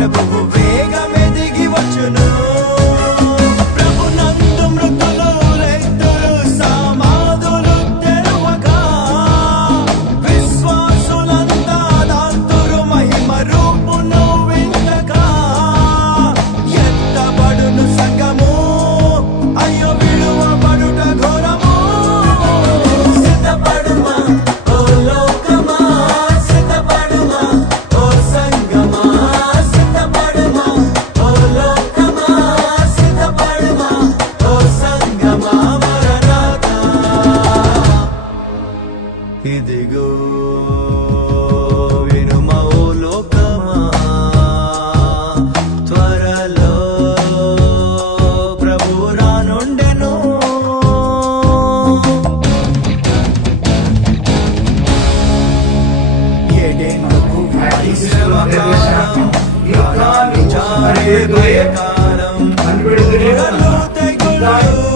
ప్రభువు వేగమే దిగి వచ్చును. ప్రభునందు మృతులు లేతురు, సమాధులు తెరువగా, విశ్వాసులంతా దాంతురు మహిమ రూపును విందగా. ఎత్తబడును సంగము, అయ్యో విడువబడుట ఘోరము. సిద్ధపడుమా ఓ లోకమా, సిద్ధపడుమా ఓ సంగమా, సిద్ధపడుమా ఓ లోకమా, సిద్ధపడుమా ఓ సంగమా. మరణాత ఇదిగో వినుమా ఓ లోకమా, త్వరలో ప్రభువు రానుండెను. ఎడెనుకు శ్రమకాలం, యుగాలు జారే భయకాలం, తెగులు